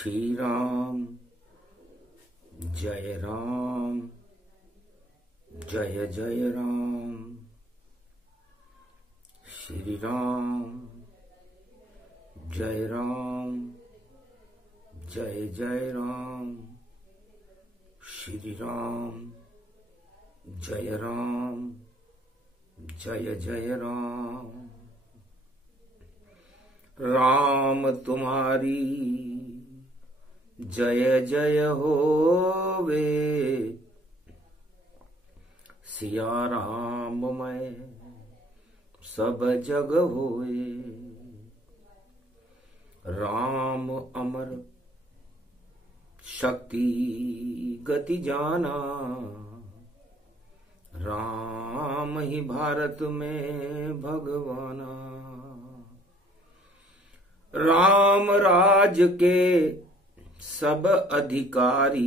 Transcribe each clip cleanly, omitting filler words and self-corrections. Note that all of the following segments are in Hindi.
श्री राम जय राम जय जय राम। श्री राम जय जय राम। श्री राम जय जय राम। राम तुम्हारी जय जय होवे, सिया राम मैं सब जग होए। राम अमर शक्ति गति जाना, राम ही भारत में भगवाना। राम राज के सब अधिकारी,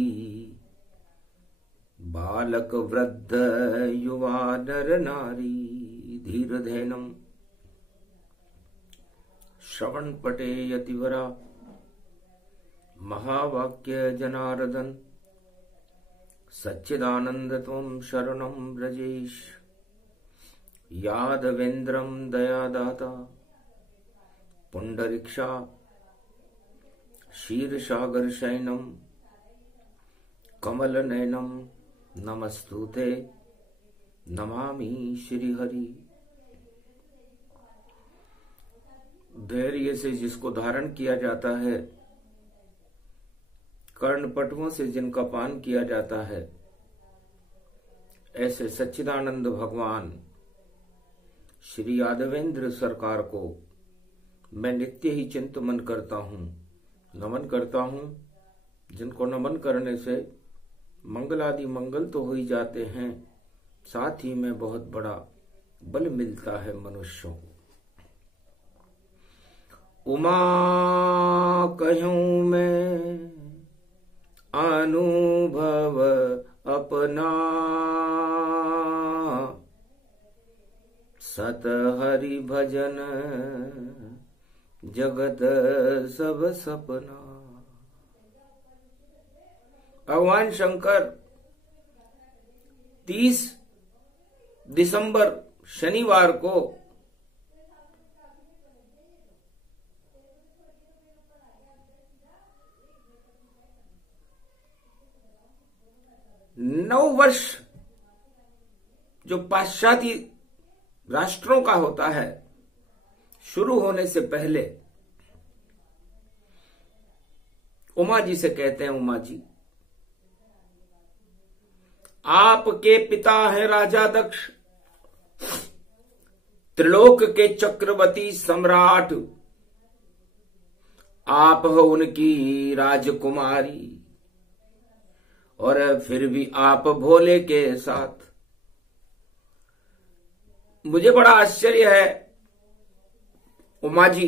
बालक वृद्ध युवा नर नारी। धीर धैनम श्रवण पटे यतिवरा, महावाक्य जनार्दन। सच्चिदानंद त्वं शरणं ब्रजेश, यादवेन्द्रं दयादाता। पुंडरीक्षा क्षीरसागर शयनम, कमल नयनम नमस्तुते नमामि श्रीहरि। धैर्य से जिसको धारण किया जाता है, कर्णपटुओं से जिनका पान किया जाता है, ऐसे सच्चिदानंद भगवान श्री यादवेंद्र सरकार को मैं नित्य ही चिंतन करता हूँ, नमन करता हूँ। जिनको नमन करने से मंगल आदि मंगल तो हो ही जाते हैं, साथ ही में बहुत बड़ा बल मिलता है मनुष्यों को। उमा कहूं मैं अनुभव अपना, सत हरि भजन जगत सब सपना। भगवान शंकर 30 दिसंबर शनिवार को नव वर्ष जो पाश्चात्य राष्ट्रों का होता है, शुरू होने से पहले उमा जी से कहते हैं, उमा जी आपके पिता हैं राजा दक्ष, त्रिलोक के चक्रवर्ती सम्राट। आप हो उनकी राजकुमारी, और फिर भी आप भोले के साथ। मुझे बड़ा आश्चर्य है उमा जी,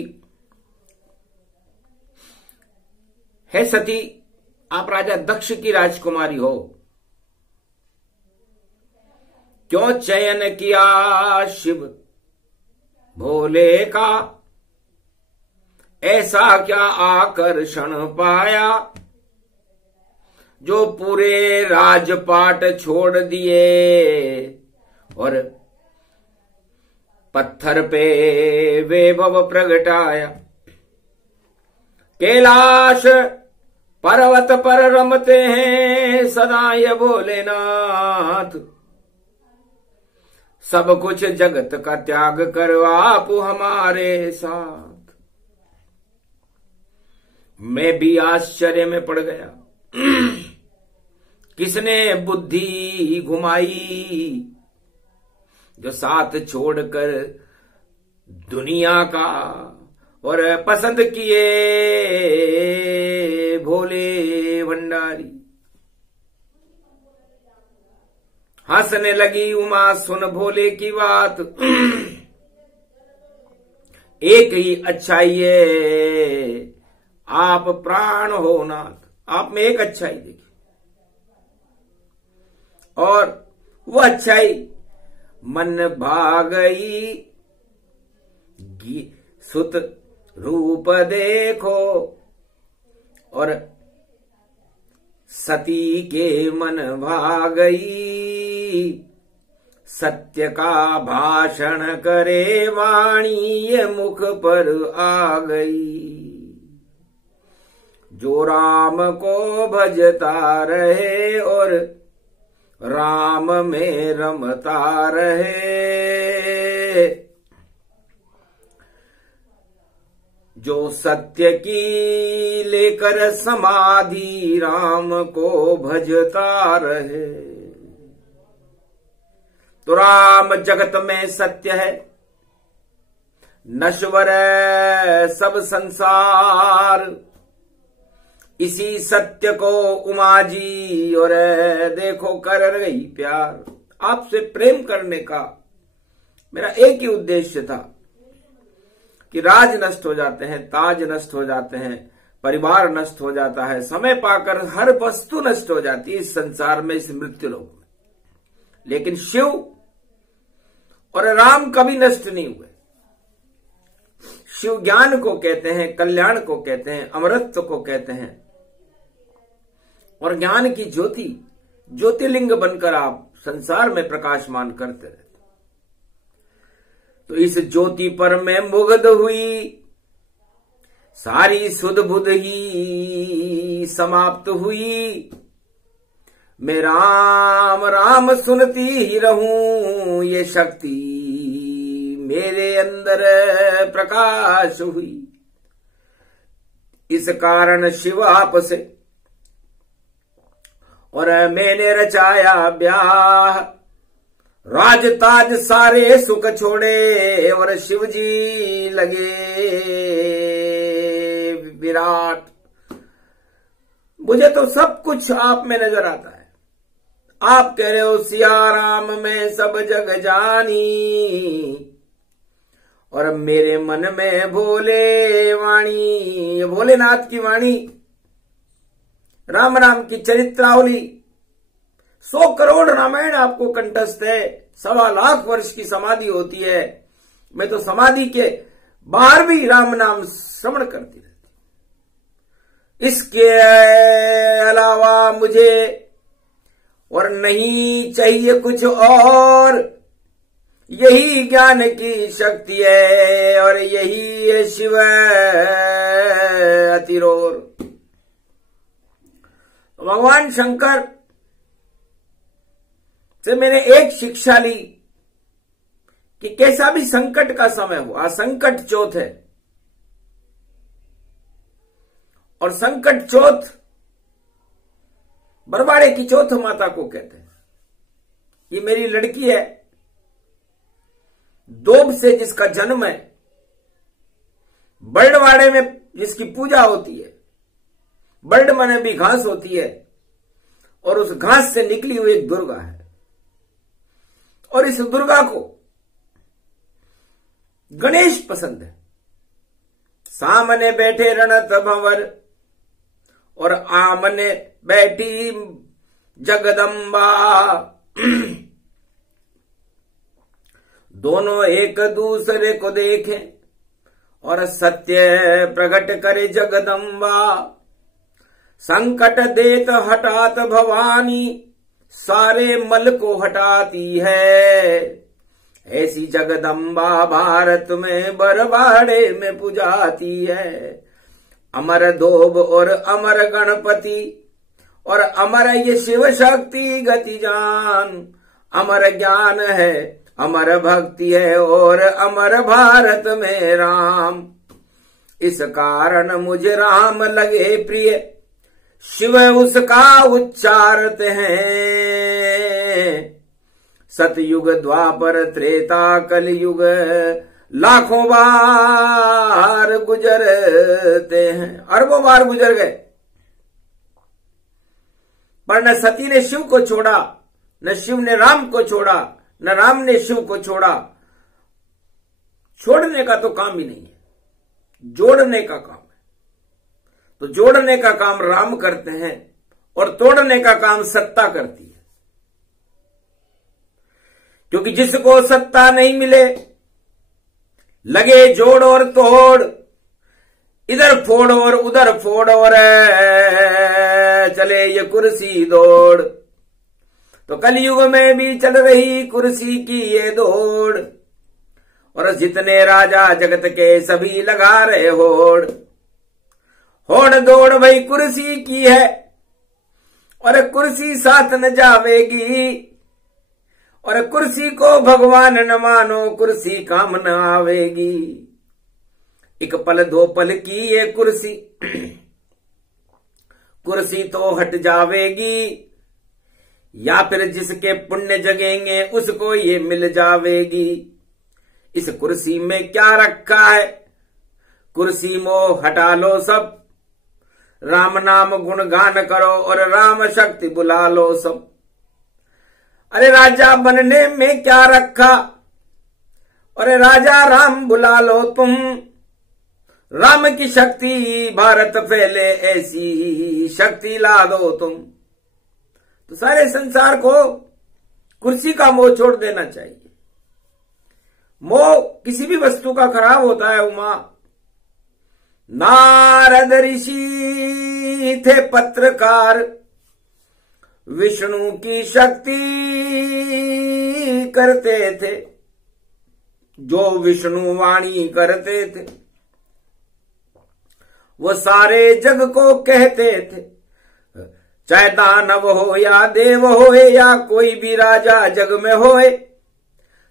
है सती आप राजा दक्ष की राजकुमारी हो, क्यों चयन किया शिव भोले का, ऐसा क्या आकर्षण पाया, जो पूरे राजपाट छोड़ दिए और पत्थर पे वैभव प्रगटाया। कैलाश पर्वत पर रमते हैं सदा ये भोलेनाथ, सब कुछ जगत का त्याग करो आप हमारे साथ। मैं भी आश्चर्य में पड़ गया, किसने बुद्धि घुमाई, जो साथ छोड़कर दुनिया का और पसंद किए भोले भंडारी। हंसने लगी उमा सुन भोले की बात, एक ही अच्छाई है आप प्राण हो नाथ, आप में एक अच्छाई देखी, और वो अच्छाई मन भागई सुत रूप देखो और सती के मन भा गई, सत्य का भाषण करे वाणी ये मुख पर आ गई। जो राम को भजता रहे और राम में रमता रहे, जो सत्य की लेकर समाधि राम को भजता रहे। तो राम जगत में सत्य है, नश्वर सब संसार। इसी सत्य को उमा जी और देखो कर गई प्यार। आपसे प्रेम करने का मेरा एक ही उद्देश्य था कि राज नष्ट हो जाते हैं, ताज नष्ट हो जाते हैं, परिवार नष्ट हो जाता है, समय पाकर हर वस्तु नष्ट हो जाती है इस संसार में, इस मृत्यु लोक में। लेकिन शिव और राम कभी नष्ट नहीं हुए। शिव ज्ञान को कहते हैं, कल्याण को कहते हैं, अमरत्व को कहते हैं। और ज्ञान की ज्योति, ज्योतिर्लिंग बनकर आप संसार में प्रकाशमान करते रहते। तो इस ज्योति पर मैं मुग्ध हुई, सारी सुध बुध ही समाप्त हुई। मैं राम राम सुनती ही रहूं, ये शक्ति मेरे अंदर प्रकाश हुई। इस कारण शिव आपसे और मैंने रचाया ब्याह, राज ताज सारे सुख छोड़े और शिव जी लगे विराट। मुझे तो सब कुछ आप में नजर आता है। आप कह रहे हो सिया राम में सब जग जानी, और मेरे मन में भोले वाणी, भोलेनाथ की वाणी, राम राम की चरित्रावली। 100 करोड़ रामायण आपको कंठस्थ है। 1.25 लाख वर्ष की समाधि होती है। मैं तो समाधि के बाहर भी राम नाम श्रवण करती रहती। इसके अलावा मुझे और नहीं चाहिए कुछ और। यही ज्ञान की शक्ति है और यही है शिव अतिरोर। भगवान शंकर से मैंने एक शिक्षा ली कि कैसा भी संकट का समय हो, आज संकट चौथ है, और संकट चौथ बरवाड़े की चौथ माता को कहते हैं। ये मेरी लड़की है, दोब से जिसका जन्म है, बरवाड़े में जिसकी पूजा होती है। बर्ड में भी घास होती है और उस घास से निकली हुई एक दुर्गा है। और इस दुर्गा को गणेश पसंद है। सामने बैठे रणत भंवर और आमने बैठी जगदम्बा। दोनों एक दूसरे को देखें और सत्य प्रकट करे जगदम्बा। संकट देत हटात भवानी, सारे मल को हटाती है। ऐसी जगदम्बा भारत में बरवाड़े में पुजाती है। अमर धोब और अमर गणपति और अमर ये शिव शक्ति गति जान। अमर ज्ञान है, अमर भक्ति है और अमर भारत में राम। इस कारण मुझे राम लगे प्रिय, शिव उसका उच्चारते हैं। सतयुग द्वापर त्रेता कलयुग लाखों बार गुजरते हैं, अरबों बार गुजर गए, पर न सती ने शिव को छोड़ा, न शिव ने राम को छोड़ा, न राम ने शिव को छोड़ा। छोड़ने का तो काम ही नहीं है, जोड़ने का काम है। तो जोड़ने का काम राम करते हैं और तोड़ने का काम सत्ता करती है। क्योंकि जिसको सत्ता नहीं मिले, लगे जोड़ और तोड़, इधर फोड़ और उधर फोड़ और चले ये कुर्सी दौड़। तो कलयुग में भी चल रही कुर्सी की ये दौड़, और जितने राजा जगत के सभी लगा रहे होड़। होड़ दौड़ भाई कुर्सी की है, और कुर्सी साथ न जावेगी, और कुर्सी को भगवान न मानो, कुर्सी काम न आवेगी। एक पल दो पल की ये कुर्सी, कुर्सी तो हट जावेगी, या फिर जिसके पुण्य जगेंगे उसको ये मिल जावेगी। इस कुर्सी में क्या रखा है, कुर्सी मोह हटा लो सब, राम नाम गुणगान करो और राम शक्ति बुला लो सब। अरे राजा बनने में क्या रखा, अरे राजा राम बुला लो तुम, राम की शक्ति भारत फैले ऐसी शक्ति ला दो तुम। तो सारे संसार को कुर्सी का मोह छोड़ देना चाहिए। मोह किसी भी वस्तु का खराब होता है उमा। नारद ऋषि थे पत्रकार, विष्णु की शक्ति करते थे, जो विष्णु वाणी करते थे वो सारे जग को कहते थे। चाहे दानव हो या देव हो या कोई भी राजा जग में होए,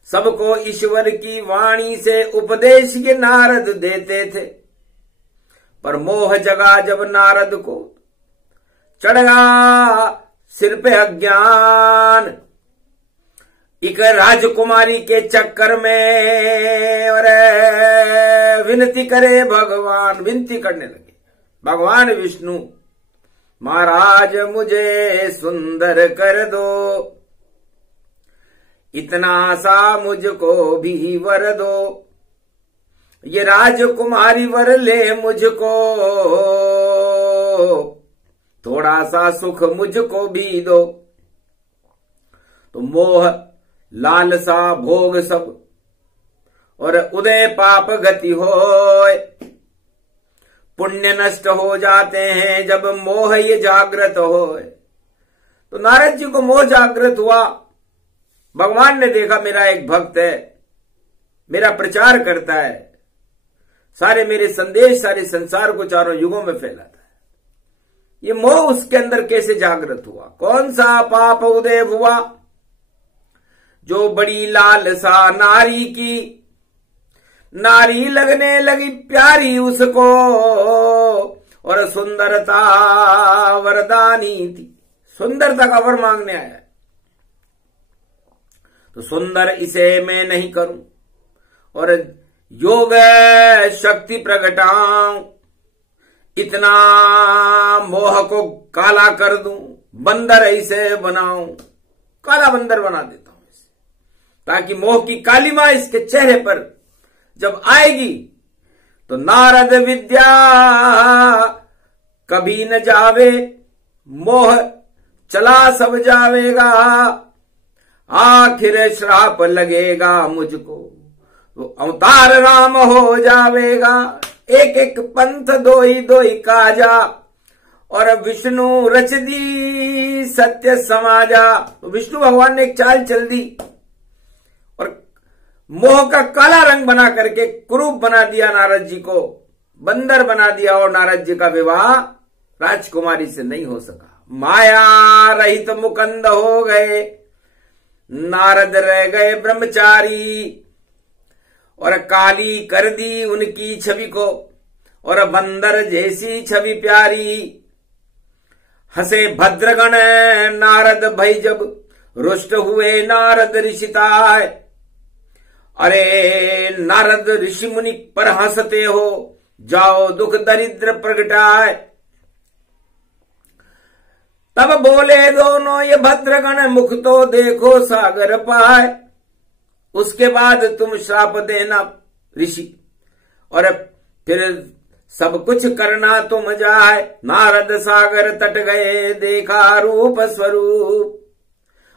सबको ईश्वर की वाणी से उपदेश ये नारद देते थे। पर मोह जगा जब नारद को, चढ़ा सिर पे अज्ञान, एक राजकुमारी के चक्कर में और विनती करे भगवान, विनती करने लगे भगवान विष्णु, महाराज मुझे सुंदर कर दो, इतना सा मुझको भी वर दो, ये राजकुमारी वर ले मुझको, थोड़ा सा सुख मुझको भी दो। तो मोह लालसा भोग सब और उदय पाप गति होय, पुण्य नष्ट हो जाते हैं जब मोह ये जागृत होय। तो नारद जी को मोह जागृत हुआ। भगवान ने देखा मेरा एक भक्त है, मेरा प्रचार करता है, सारे मेरे संदेश सारे संसार को चारों युगों में फैलाता है। ये मोह उसके अंदर कैसे जागृत हुआ, कौन सा पाप उदय हुआ, जो बड़ी लालसा नारी की, नारी लगने लगी प्यारी उसको, और सुंदरता वरदानी थी, सुंदरता का वर मांगने आया। तो सुंदर इसे मैं नहीं करूं, और योग शक्ति प्रगटाऊं, इतना मोह को काला कर दूं, बंदर इसे बनाऊं, काला बंदर बना देता हूं इसे, ताकि मोह की कालिमा इसके चेहरे पर जब आएगी तो नारद विद्या कभी न जावे, मोह चला सब जावेगा, आखिर श्राप लगेगा मुझको, तो अवतार राम हो जावेगा। एक एक पंथ दोई दोई काजा, और विष्णु रच दी सत्य समाजा। तो विष्णु भगवान ने एक चाल चल दी और मोह का काला रंग बना करके कुरूप बना दिया, नारद जी को बंदर बना दिया, और नारद जी का विवाह राजकुमारी से नहीं हो सका। माया रहित मुकंद हो गए, नारद रह गए ब्रह्मचारी, और काली कर दी उनकी छवि को, और बंदर जैसी छवि प्यारी। हंसे भद्रगण नारद भई जब, रुष्ट हुए नारद ऋषिताय। अरे नारद ऋषि मुनि पर हंसते हो, जाओ दुख दरिद्र प्रगटाए। तब बोले दोनों ये भद्रगण, मुख तो देखो सागर पाए। उसके बाद तुम श्राप देना ऋषि, और फिर सब कुछ करना तुम जाए। नारद सागर तट गए, देखा रूप स्वरूप,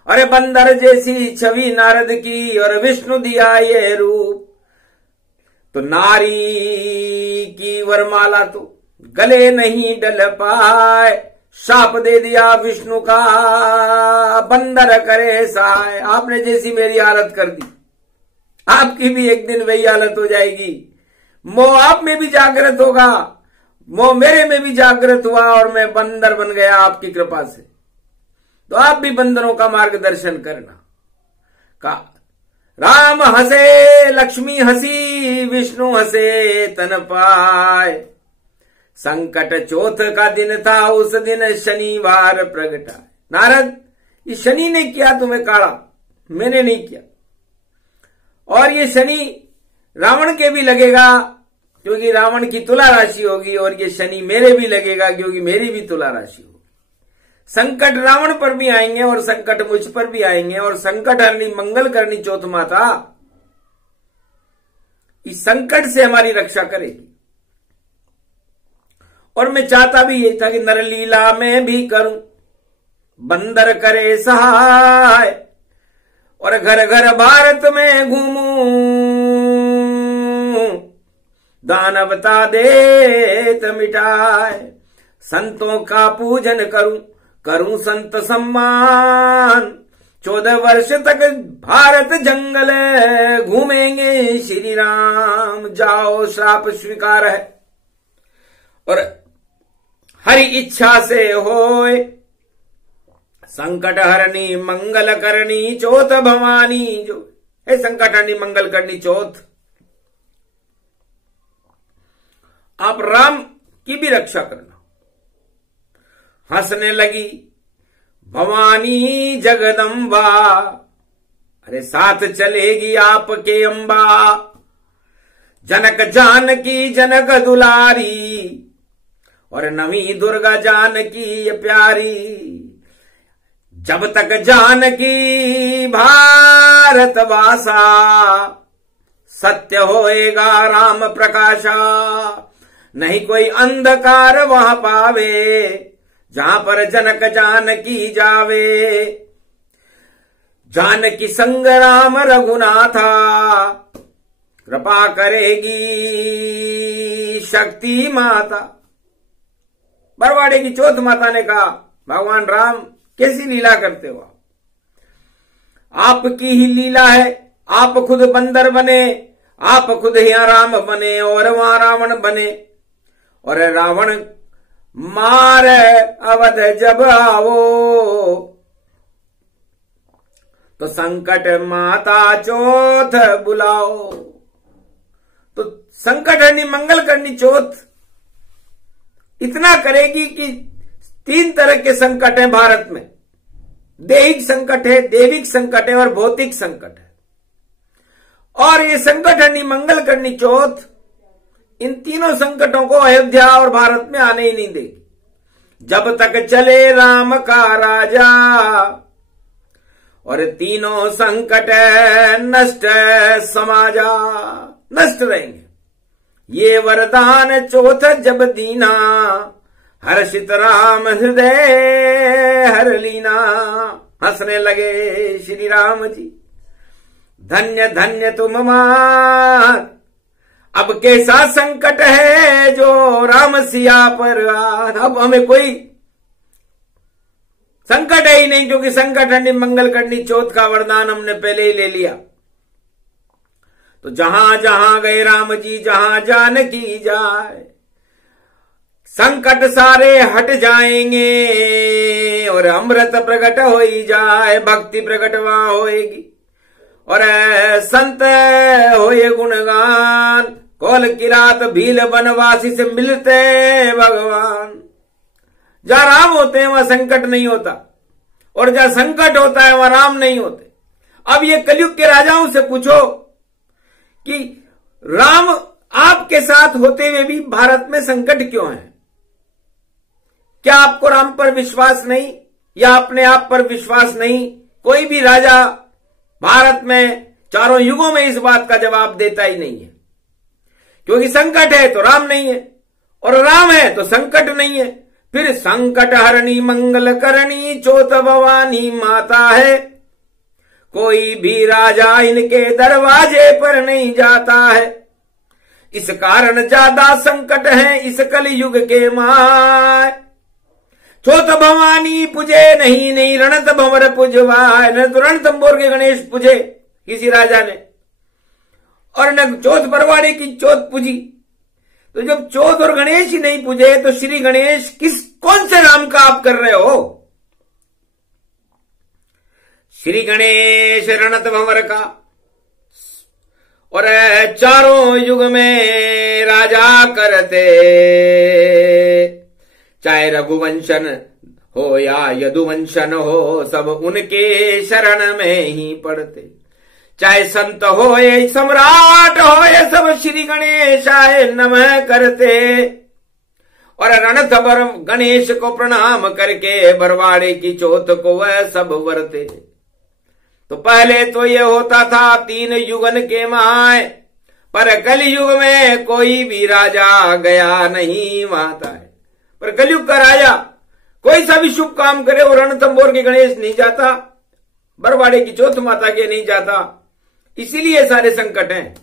अरे बंदर जैसी छवि नारद की, और विष्णु दिया ये रूप। तो नारी की वरमाला तो गले नहीं डल पाए, शाप दे दिया विष्णु का बंदर करे सहाय। आपने जैसी मेरी हालत कर दी, आपकी भी एक दिन वही हालत हो जाएगी। मोह आप में भी जागृत होगा, मोह मेरे में भी जागृत हुआ और मैं बंदर बन गया आपकी कृपा से। तो आप भी बंदरों का मार्गदर्शन करना। का राम हंसे लक्ष्मी हंसी, विष्णु हंसे तन पाए। संकट चौथ का दिन था, उस दिन शनिवार प्रगटा। नारद, ये शनि ने किया तुम्हें काढ़ा, मैंने नहीं किया। और ये शनि रावण के भी लगेगा क्योंकि रावण की तुला राशि होगी, और ये शनि मेरे भी लगेगा क्योंकि मेरी भी तुला राशि होगी। संकट रावण पर भी आएंगे और संकट मुझ पर भी आएंगे, और संकट हरनी मंगल करनी चौथ माता इस संकट से हमारी रक्षा करेगी। और मैं चाहता भी यही था कि नरलीला में भी करूं, बंदर करे सहाय, और घर घर भारत में घूमूं, दानवता देत मिटाए। संतों का पूजन करूं, करूं संत सम्मान, 14 वर्ष तक भारत जंगल घूमेंगे श्री राम। जाओ श्राप स्वीकार है, और हरि इच्छा से होए, संकट हरनी मंगल करनी चौथ भवानी जो। हे संकट हरनी मंगल करनी चौथ, आप राम की भी रक्षा करना। हंसने लगी भवानी जगदम्बा, अरे साथ चलेगी आपके अंबा। जनक जानकी जनक दुलारी, और नवी दुर्गा जानकी ये प्यारी। जब तक जानकी भारत वासा, सत्य होएगा राम प्रकाशा। नहीं कोई अंधकार वहां पावे, जहां पर जनक जानकी जावे। जानकी संग राम रघुनाथा, कृपा करेगी शक्ति माता। बरवाड़े की चौथ माता ने कहा, भगवान राम कैसी लीला करते हो आपकी ही लीला है। आप खुद बंदर बने, आप खुद यहाँ राम बने और वहां रावण बने, और रावण मार अवध जब आओ, तो संकट माता चौथ बुलाओ। तो संकट हरनी मंगल करनी चौथ इतना करेगी कि 3 तरह के संकट हैं भारत में। दैहिक संकट है, देविक संकट है और भौतिक संकट है। और ये संकट हरनी मंगल करनी चौथ इन तीनों संकटों को अयोध्या और भारत में आने ही नहीं देगी। जब तक चले राम का राजा, और तीनों संकट नष्ट समाजा, नष्ट रहेंगे। ये वरदान चौथ जब दीना, हर्षित राम हृदय हर लीना। हंसने लगे श्री राम जी, धन्य धन्य तुम मात। अब कैसा संकट है जो राम सिया पर। अब हमें कोई संकट है ही नहीं, क्योंकि संकट हरनी मंगल करनी चौथ का वरदान हमने पहले ही ले लिया। तो जहां जहां गए राम जी, जहां जानकी जाए, संकट सारे हट जाएंगे और अमृत प्रकट हो ही जाए। भक्ति प्रकट वहां होएगी और संत होए गुणगान। कौल की रात भील बनवासी से मिलते भगवान। जहां राम होते हैं वहां संकट नहीं होता, और जहां संकट होता है वहां राम नहीं होते। अब ये कलयुग के राजाओं से पूछो कि राम आपके साथ होते हुए भी भारत में संकट क्यों है? क्या आपको राम पर विश्वास नहीं, या अपने आप पर विश्वास नहीं? कोई भी राजा भारत में चारों युगों में इस बात का जवाब देता ही नहीं है, क्योंकि संकट है तो राम नहीं है, और राम है तो संकट नहीं है। फिर संकट हरणी मंगल करणी चौथ भवानी माता है। कोई भी राजा इनके दरवाजे पर नहीं जाता है। इस कारण ज्यादा संकट है इस कलयुग के माय। चौथ भवानी पूजे नहीं नहीं रणत भंवर पूजवाय। न तो रणथंभौर के गणेश पूजे किसी राजा ने और न चौथ बरवाड़े की चौथ पूजी। तो जब चौथ और गणेश ही नहीं पूजे तो श्री गणेश कौन से नाम का आप कर रहे हो? श्री गणेश रणत भंवर का और चारों युग में राजा करते, चाहे रघुवंशन हो या यदुवंशन हो सब उनके शरण में ही पड़ते। चाहे संत हो या सम्राट हो ये सब श्री गणेशाय नमः करते। और रणथंभौर गणेश को प्रणाम करके बरवाड़े की चौथ को वह सब वरते। तो पहले तो ये होता था 3 युगन के माय, पर कलयुग में कोई भी राजा गया नहीं माता है। पर कलयुग का राजा कोई सा भी शुभ काम करे वो रणथंभौर के गणेश नहीं जाता, बरवाड़े की चौथ माता के नहीं जाता। इसीलिए सारे संकट हैं।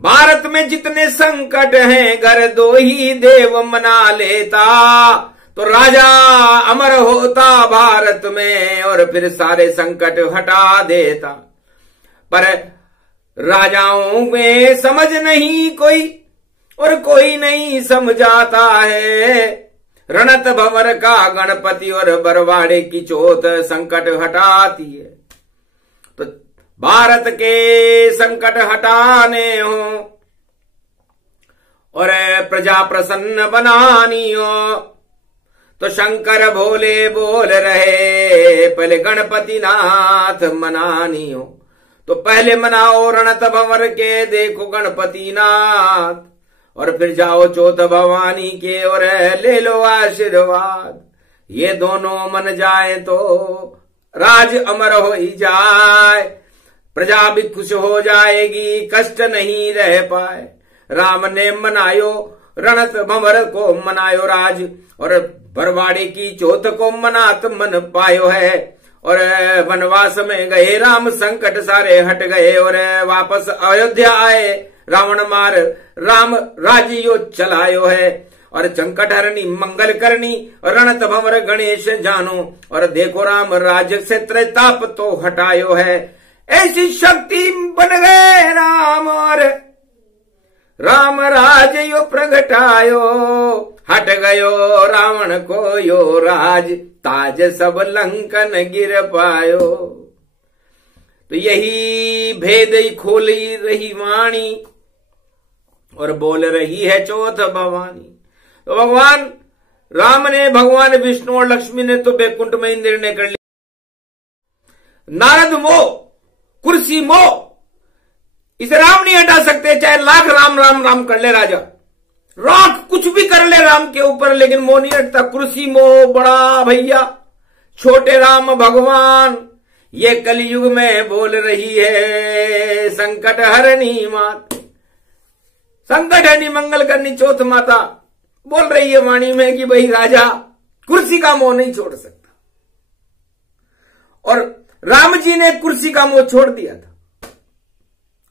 भारत में जितने संकट हैं घर 2 ही देव मना लेता। तो राजा अमर होता भारत में और फिर सारे संकट हटा देता। पर राजाओं में समझ नहीं कोई और कोई नहीं समझाता है। रणत भंवर का गणपति और बरवाड़े की चौथ संकट हटाती है। तो भारत के संकट हटाने हो और प्रजा प्रसन्न बनानी हो तो शंकर भोले बोल रहे पहले गणपति नाथ मनानी हो। तो पहले मनाओ रणत भंवर के देखो गणपति नाथ और फिर जाओ चौथ भवानी के और ले लो आशीर्वाद। ये दोनों मन जाए तो राज अमर हो ही जाए, प्रजा भी खुश हो जाएगी, कष्ट नहीं रह पाए। राम ने मनायो रणत भंवर को मनायो राज और बरवाड़े की चौथ को मनात मन पायो है। और वनवास में गए राम संकट सारे हट गए और वापस अयोध्या आए रावण मार राम राज्य चलायो है। और संकट हरणी मंगल करनी रणत भंवर गणेश जानो और देखो राम राज्य से त्रैताप तो हटायो है। ऐसी शक्ति बन गए राम और राम राज्य यो प्रगटायो। हट गयो रावण को यो राज ताज सब लंकन गिर पायो। तो यही भेद खोली रही वाणी और बोल रही है चौथ भवानी। तो भगवान राम ने भगवान विष्णु और लक्ष्मी ने तो बैकुंठ में निर्णय कर लिया। नारद मोह कुर्सी मोह इसे राम नहीं हटा सकते, चाहे लाख राम राम राम कर ले राजा, राख कुछ भी कर ले राम के ऊपर, लेकिन मोह नहीं हटता। कुर्सी मोह बड़ा भैया छोटे राम भगवान ये कलयुग में बोल रही है संकट हरणी मात। संकट हरणी मंगल करनी चौथ माता बोल रही है वाणी में कि भाई राजा कुर्सी का मोह नहीं छोड़ सकता। और राम जी ने कुर्सी का मोह छोड़ दिया था।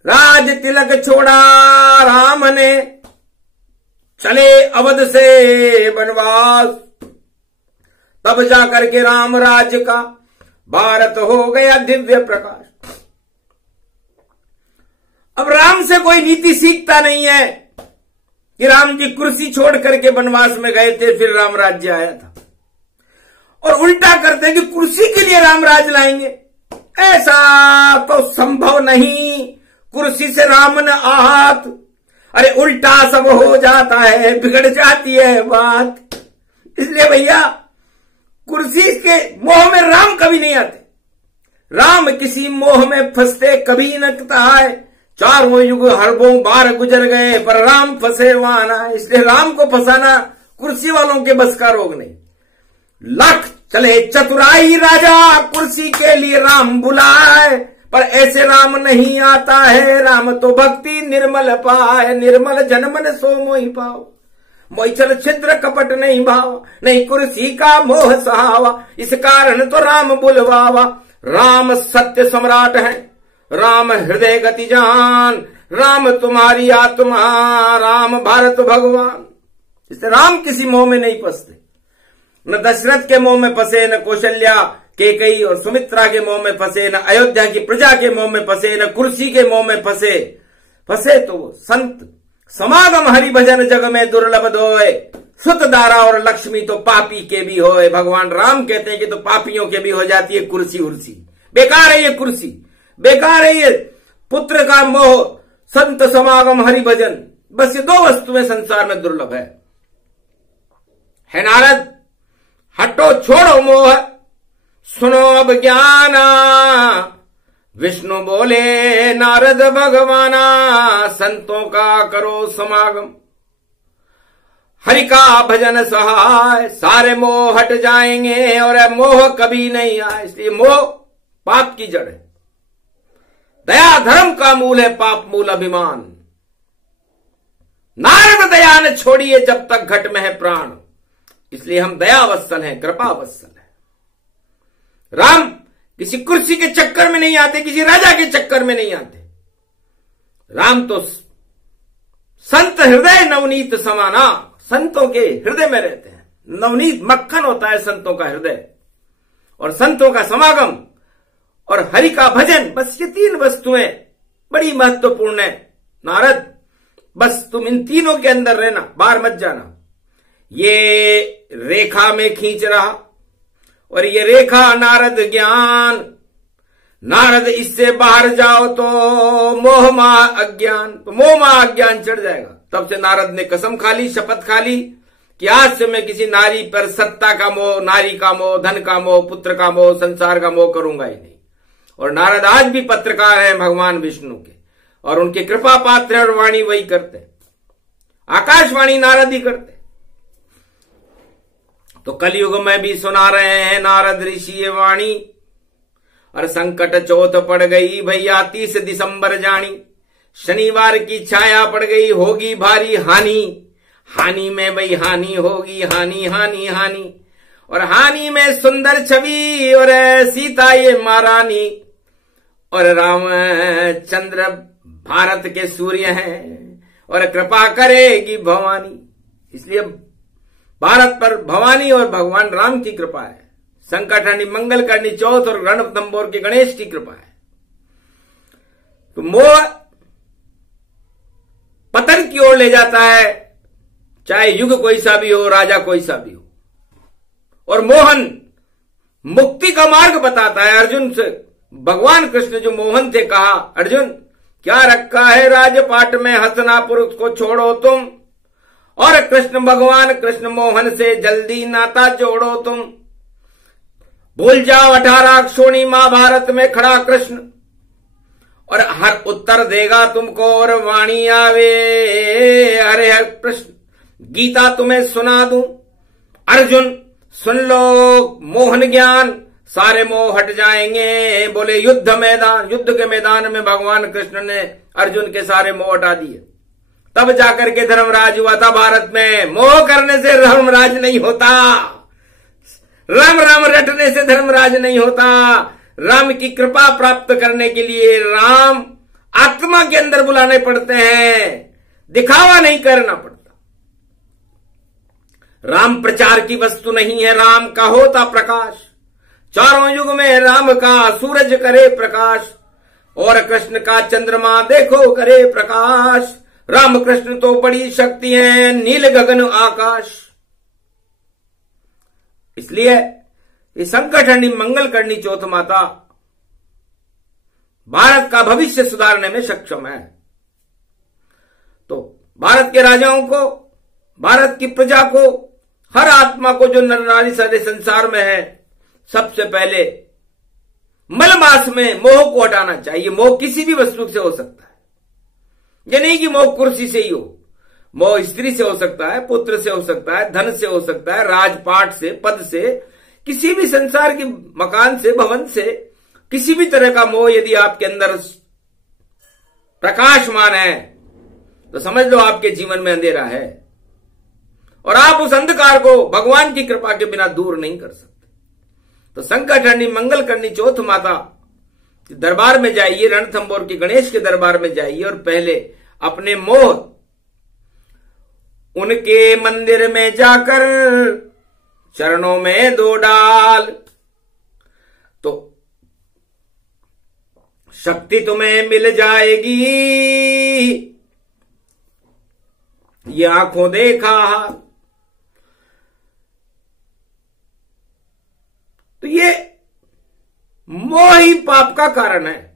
राज तिलक छोड़ा राम ने, चले अवध से वनवास, तब जाकर के राम राज्य का भारत हो गया दिव्य प्रकाश। अब राम से कोई नीति सीखता नहीं है कि राम जी कुर्सी छोड़ करके वनवास में गए थे फिर राम राज्य आया था, और उल्टा करते हैं कि कुर्सी के लिए राम राज लाएंगे। ऐसा तो संभव नहीं, कुर्सी से राम न आहत। अरे उल्टा सब हो जाता है, बिगड़ जाती है बात। इसलिए भैया कुर्सी के मोह में राम कभी नहीं आते। राम किसी मोह में फंसते कभी न है। चारों युग हरबों बार गुजर गए पर राम फंसे वहां ना। इसलिए राम को फंसाना कुर्सी वालों के बस का रोग नहीं। लाख चले चतुराई राजा कुर्सी के लिए राम बुलाए, पर ऐसे राम नहीं आता है। राम तो भक्ति निर्मल पाए, निर्मल जन मन सो मोहि पाओ। मोहि छल छिद्र कपट नहीं भाव, नहीं कुर्सी का मोह सहावा। इस कारण तो राम बुलवावा। राम सत्य सम्राट है, राम हृदय गति जान, राम तुम्हारी आत्मा, राम भारत भगवान। इससे राम किसी मोह में नहीं फंसते, न दशरथ के मोह में फंसे, न कौशल्या कैकेयी और सुमित्रा के मोह में फंसे, न अयोध्या की प्रजा के मोह में फंसे, न कुर्सी के मोह में फंसे तो वो संत समागम हरि भजन जग में दुर्लभ दोए, सुत दारा और लक्ष्मी तो पापी के भी होए। भगवान राम कहते हैं कि तो पापियों के भी हो जाती है कुर्सी उर्सी। बेकार है ये कुर्सी, बेकार है ये पुत्र का मोह, संत समागम हरि भजन। बस ये दो वस्तुएं संसार में दुर्लभ है नारद। हटो छोड़ो मोह, सुनो अब ज्ञाना, विष्णु बोले नारद भगवाना, संतों का करो समागम, हरि का भजन सहाय, सारे मोह हट जाएंगे और मोह कभी नहीं आए। इसलिए मोह पाप की जड़ है, दया धर्म का मूल है, पाप मूल अभिमान। नारद दया न छोड़िए जब तक घट में है प्राण, इसलिए हम दया वत्सल हैं, कृपा वत्सल है। राम किसी कुर्सी के चक्कर में नहीं आते, किसी राजा के चक्कर में नहीं आते। राम तो संत हृदय नवनीत समाना, संतों के हृदय में रहते हैं। नवनीत मक्खन होता है संतों का हृदय, और संतों का समागम और हरि का भजन, बस ये तीन वस्तुएं बड़ी महत्वपूर्ण है नारद। बस तुम इन तीनों के अंदर रहना, बाहर मत जाना। ये रेखा में खींच रहा, और ये रेखा नारद ज्ञान। नारद इससे बाहर जाओ तो मोह माह अज्ञान, तो मोह माह अज्ञान चढ़ जाएगा। तब से नारद ने कसम खा ली, शपथ खा ली कि आज से मैं किसी नारी पर सत्ता का मोह, नारी का मोह, धन का मोह, पुत्र का मोह, संसार का मोह करूंगा ही नहीं। और नारद आज भी पत्रकार हैं भगवान विष्णु के, और उनके कृपा पात्र और वाणी वही करते, आकाशवाणी नारद ही करते। तो कलयुग में भी सुना रहे हैं नारद ऋषि ये वाणी। और संकट चौथ पड़ गई भैया 30 दिसंबर जानी, शनिवार की छाया पड़ गई, होगी भारी हानि। हानि में भाई हानि होगी, हानि हानि हानि, और हानि में सुंदर छवि और सीता ये महारानी। और रामचंद्र भारत के सूर्य हैं और कृपा करेगी भवानी। इसलिए भारत पर भवानी और भगवान राम की कृपा है। संकट हरणी, मंगल करनी चौथ और रणथंबोर के गणेश की कृपा है। तो मोह पतन की ओर ले जाता है, चाहे युग कोई सा भी हो, राजा कोई सा भी हो। और मोहन मुक्ति का मार्ग बताता है। अर्जुन से भगवान कृष्ण जो मोहन से कहा, अर्जुन क्या रखा है राजपाट में, हसनापुर उसको छोड़ो तुम। और कृष्ण भगवान कृष्ण मोहन से जल्दी नाता जोड़ो तुम। भूल जाओ 18 अक्षोणी महाभारत में खड़ा कृष्ण, और हर उत्तर देगा तुमको और वाणी आवे हरे हर प्रश्न। गीता तुम्हें सुना दूं अर्जुन, सुन लो मोहन ज्ञान, सारे मोह हट जाएंगे। बोले युद्ध मैदान, युद्ध के मैदान में भगवान कृष्ण ने अर्जुन के सारे मोह हटा दिए। तब जाकर के धर्मराज हुआ था भारत में। मोह करने से धर्मराज नहीं होता, राम राम रटने से धर्मराज नहीं होता। राम की कृपा प्राप्त करने के लिए राम आत्मा के अंदर बुलाने पड़ते हैं, दिखावा नहीं करना पड़ता। राम प्रचार की वस्तु नहीं है, राम का होता प्रकाश। चारों युग में राम का सूरज करे प्रकाश, और कृष्ण का चंद्रमा देखो करे प्रकाश। राम कृष्ण तो बड़ी शक्ति है, नील गगन आकाश। इसलिए ये संकट हरणी मंगल करनी चौथ माता भारत का भविष्य सुधारने में सक्षम है। तो भारत के राजाओं को, भारत की प्रजा को, हर आत्मा को जो नर नारी सारे संसार में है, सबसे पहले मलमास में मोह को हटाना चाहिए। मोह किसी भी वस्तु से हो सकता है, ये नहीं कि मोह कुर्सी से ही हो। मोह स्त्री से हो सकता है, पुत्र से हो सकता है, धन से हो सकता है, राजपाट से, पद से, किसी भी संसार के मकान से, भवन से, किसी भी तरह का मोह यदि आपके अंदर प्रकाशमान है तो समझ लो आपके जीवन में अंधेरा है, और आप उस अंधकार को भगवान की कृपा के बिना दूर नहीं कर सकते। तो संकट हरणी मंगल करनी चौथ माता दरबार में जाइए, रणथंभौर के गणेश के दरबार में जाइए और पहले अपने मोह उनके मंदिर में जाकर चरणों में दो डाल, तो शक्ति तुम्हें मिल जाएगी। ये आंखों देखा। तो ये मोह ही पाप का कारण है,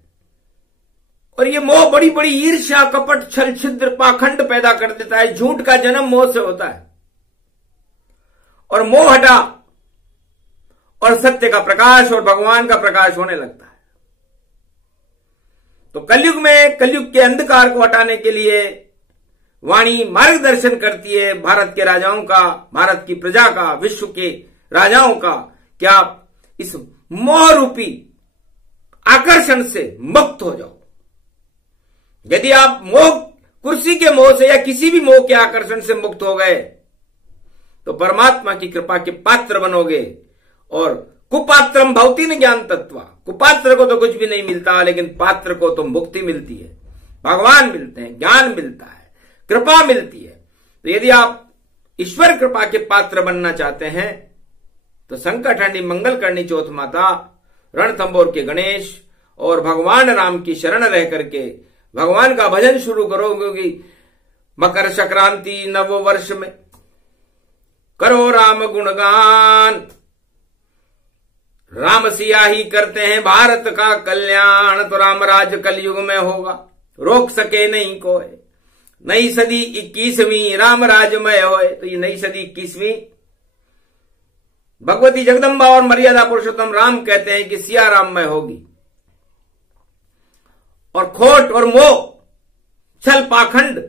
और ये मोह बड़ी बड़ी ईर्ष्या, कपट, छल, छिद्र, पाखंड पैदा कर देता है। झूठ का जन्म मोह से होता है, और मोह हटा और सत्य का प्रकाश और भगवान का प्रकाश होने लगता है। तो कलयुग में, कलयुग के अंधकार को हटाने के लिए वाणी मार्गदर्शन करती है भारत के राजाओं का, भारत की प्रजा का, विश्व के राजाओं का, कि आप इस मोह रूपी आकर्षण से मुक्त हो जाओ। यदि आप मोह, कुर्सी के मोह से या किसी भी मोह के आकर्षण से मुक्त हो गए तो परमात्मा की कृपा के पात्र बनोगे। और कुपात्रम भवति न ज्ञान तत्व, कुपात्र को तो कुछ भी नहीं मिलता, लेकिन पात्र को तो मुक्ति मिलती है, भगवान मिलते हैं, ज्ञान मिलता है, कृपा मिलती है। तो यदि आप ईश्वर कृपा के पात्र बनना चाहते हैं तो संकट हरणी, मंगल करनी चौथ माता, रणथंभौर के गणेश और भगवान राम की शरण रह करके भगवान का भजन शुरू करो। क्योंकि मकर संक्रांति नव वर्ष में करो राम गुणगान, राम सिया ही करते हैं भारत का कल्याण। तो राम राज कलयुग में होगा, रोक सके नहीं कोई। नई सदी 21वीं राम राजमय होए। तो ये नई सदी 21वीं भगवती जगदम्बा और मर्यादा पुरुषोत्तम राम कहते हैं कि सिया राममय होगी, और खोट और मोह, छल, पाखंड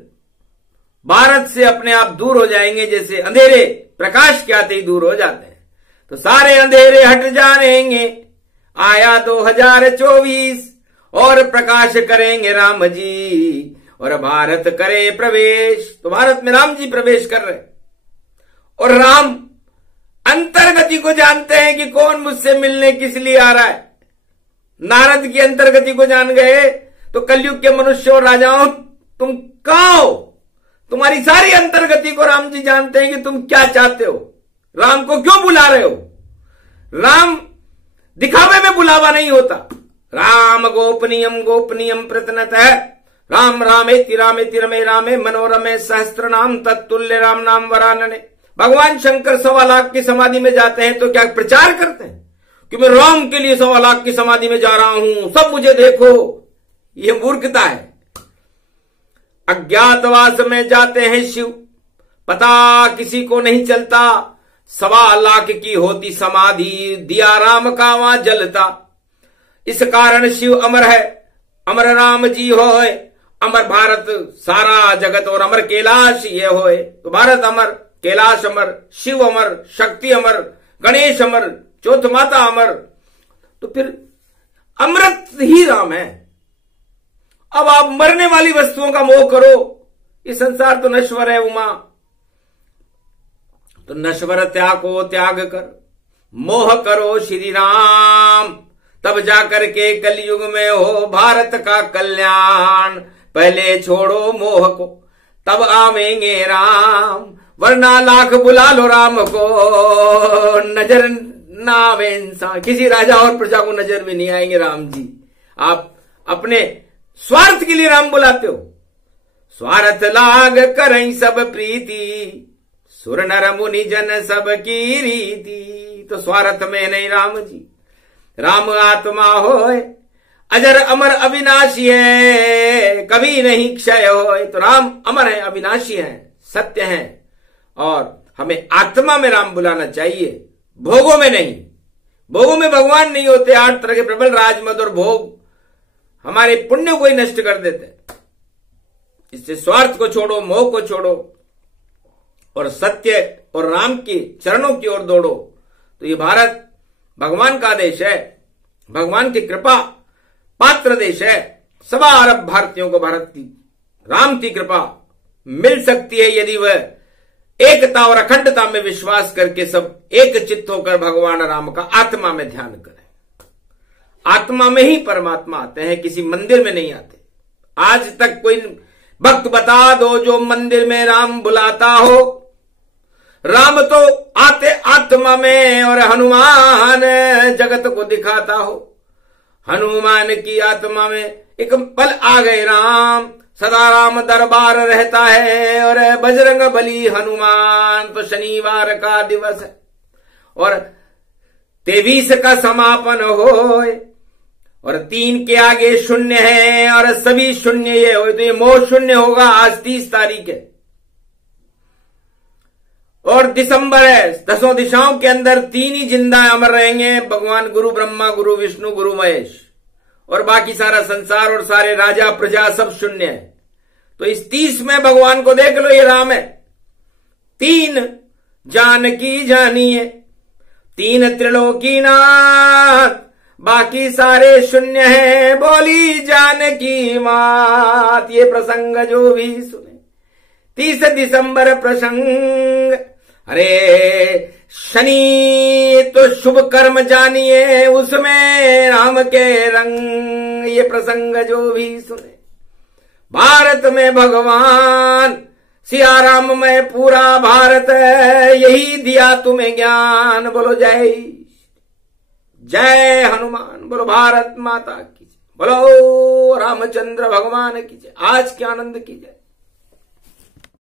भारत से अपने आप दूर हो जाएंगे। जैसे अंधेरे प्रकाश के आते ही दूर हो जाते हैं, तो सारे अंधेरे हट जाएंगे। आया 2024 और प्रकाश करेंगे राम जी, और भारत करे प्रवेश। तो भारत में राम जी प्रवेश कर रहे, और राम अंतर्गति को जानते हैं कि कौन मुझसे मिलने किस लिए आ रहा है। नारद की अंतर्गति को जान गए तो कलयुग के मनुष्य और राजाओं, तुम कहां हो? तुम्हारी सारी अंतर्गति को राम जी जानते हैं कि तुम क्या चाहते हो, राम को क्यों बुला रहे हो। राम दिखावे में बुलावा नहीं होता। राम गोपनीयम गोपनीयम प्रतनतः, राम रामेति रामेति रमे रामे मनोरमे सहस्त्र नाम तत्तुल्य राम नाम वरानने। भगवान शंकर 1.25 लाख की समाधि में जाते हैं तो क्या प्रचार करते हैं कि मैं राम के लिए 1.25 लाख की समाधि में जा रहा हूं, सब मुझे देखो? ये मूर्खता है। अज्ञातवास में जाते हैं शिव, पता किसी को नहीं चलता। 1.25 लाख की होती समाधि, दिया राम का वहां जलता। इस कारण शिव अमर है, अमर राम जी होए, अमर भारत सारा जगत और अमर कैलाश ये होए। तो भारत अमर, कैलाश अमर, शिव अमर, शक्ति अमर, गणेश अमर, चौथ माता अमर। तो फिर अमृत ही राम है। अब आप मरने वाली वस्तुओं का मोह करो, ये संसार तो नश्वर है उमा। तो नश्वर त्याग को त्याग कर मोह करो श्री राम, तब जाकर के कलयुग में हो भारत का कल्याण। पहले छोड़ो मोह को तब आवेंगे राम, वरना लाख बुला लो राम को, नजर ना आवे इंसान। किसी राजा और प्रजा को नजर में नहीं आएंगे राम जी। आप अपने स्वार्थ के लिए राम बुलाते हो। स्वार्थ लाग करई सब प्रीति, सुर नर मुनि जन सब की रीति। तो स्वार्थ में नहीं राम जी। राम आत्मा होए, अजर अमर अविनाशी है, कभी नहीं क्षय होए। तो राम अमर है, अविनाशी है, सत्य है, और हमें आत्मा में राम बुलाना चाहिए, भोगों में नहीं। भोगों में भगवान नहीं होते। 8 तरह के प्रबल राजमद और भोग हमारे पुण्य को ही नष्ट कर देते। इससे स्वार्थ को छोड़ो, मोह को छोड़ो, और सत्य और राम के चरणों की ओर दौड़ो। तो ये भारत भगवान का देश है, भगवान की कृपा पात्र देश है। 1.25 अरब भारतीयों को भारत की, राम की कृपा मिल सकती है यदि वह एकता और अखंडता में विश्वास करके सब एक चित्त होकर भगवान राम का आत्मा में ध्यान करें। आत्मा में ही परमात्मा आते हैं, किसी मंदिर में नहीं आते। आज तक कोई भक्त बता दो जो मंदिर में राम बुलाता हो। राम तो आते आत्मा में, और हनुमान जगत को दिखाता हो। हनुमान की आत्मा में एक पल आ गए राम, सदा राम दरबार रहता है। और बजरंग बली हनुमान तो शनिवार का दिवस है, और 23 का समापन हो, और 3 के आगे शून्य है, और सभी शून्य ये हो, तो ये मोह शून्य होगा। आज 30 तारीख है और दिसंबर है। 10 दिशाओं के अंदर 3 ही जिंदा अमर रहेंगे, भगवान गुरु ब्रह्मा, गुरु विष्णु, गुरु महेश, और बाकी सारा संसार और सारे राजा प्रजा सब शून्य है। तो इस 30 में भगवान को देख लो, ये राम है। 3 जानकी जानिए, 3 त्रिलोकी नाथ, बाकी सारे शून्य है, बोली जानकी मात। ये प्रसंग जो भी सुने, 30 दिसंबर प्रसंग। अरे शनि तो शुभ कर्म जानिए, उसमें राम के रंग। ये प्रसंग जो भी सुने, भारत में भगवान सिया राम में पूरा भारत है, यही दिया तुम्हें ज्ञान। बोलो जय जय हनुमान, बोलो भारत माता की जय, बोलो रामचंद्र भगवान की जय। आज के आनंद की जय।